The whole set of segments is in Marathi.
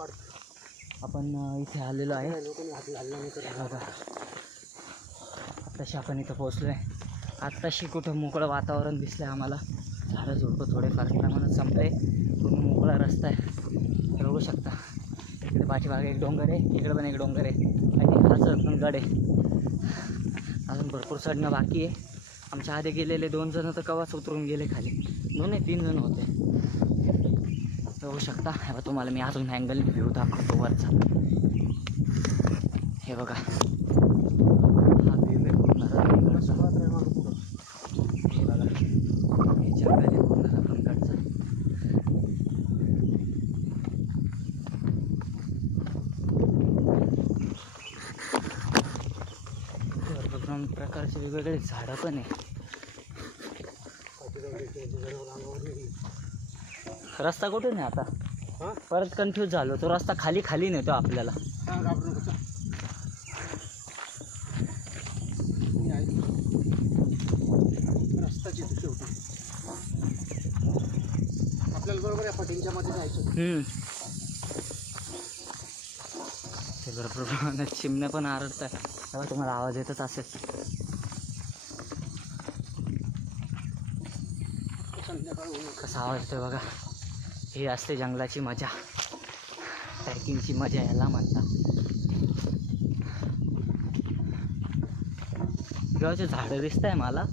आपण इथे आलेलो आहे बघा. आत्ताशी आपण इथं पोहोचलो आहे. आत्ताशी कुठं मोकळं वातावरण दिसलं आहे आम्हाला. झाडं झुडपं थोडेफार प्रमाणात संपले. पूर्ण मोकळा रस्ता आहे बघू शकता. इकडे पाठीमागे एक डोंगर आहे, इकडे पण एक डोंगर आहे आणि हा पण गड आहे. अजून भरपूर चढणं बाकी आहे. आमच्या आधी गेलेले 2 जण तर कवाच उतरून गेले खाली. 2 नाही 3 जण होते बघू शकता. हे बघा तुम्हाला मी अजून अँगल व्ह्यू दाखवतो वरचा. हे बघा हा व्ह्यू आहे पूर्ण रामगडचा. हे बघा हे जंगल आहे पूर्ण रामगडचं. भरपूर प्रकारचे वेगवेगळे झाडं पण आहे. रस्ता कुठे नाही आता परत कन्फ्यूज झालो. तो रस्ता खाली खाली नेतो आपल्याला. आपल्याला बरोबर या पटिंगच्या मध्ये जायचं. ते भरपूर प्रमाणात चिमण्या पण आरडत आहे. तेव्हा तुम्हाला आवाज येतच असेल. कसा आवाज येतोय बघा. ही असते जंगलाची मजा, ट्रॅकिंगची मजा याला म्हणतात. गावचे झाडं दिसत आहे मला.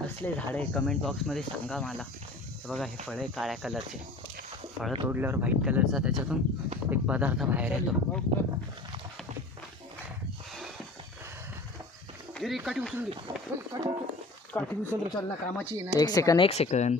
कसले झाडं आहे कमेंट बॉक्समध्ये सांगा मला. हे बघा हे फळं आहे काळ्या कलरचे. फळं तोडल्यावर व्हाईट कलरचा त्याच्यातून एक पदार्थ बाहेर येतो. काठी उचलून घे. काठी उचल रे, चालना कामाची आहे ना. एक सेकंद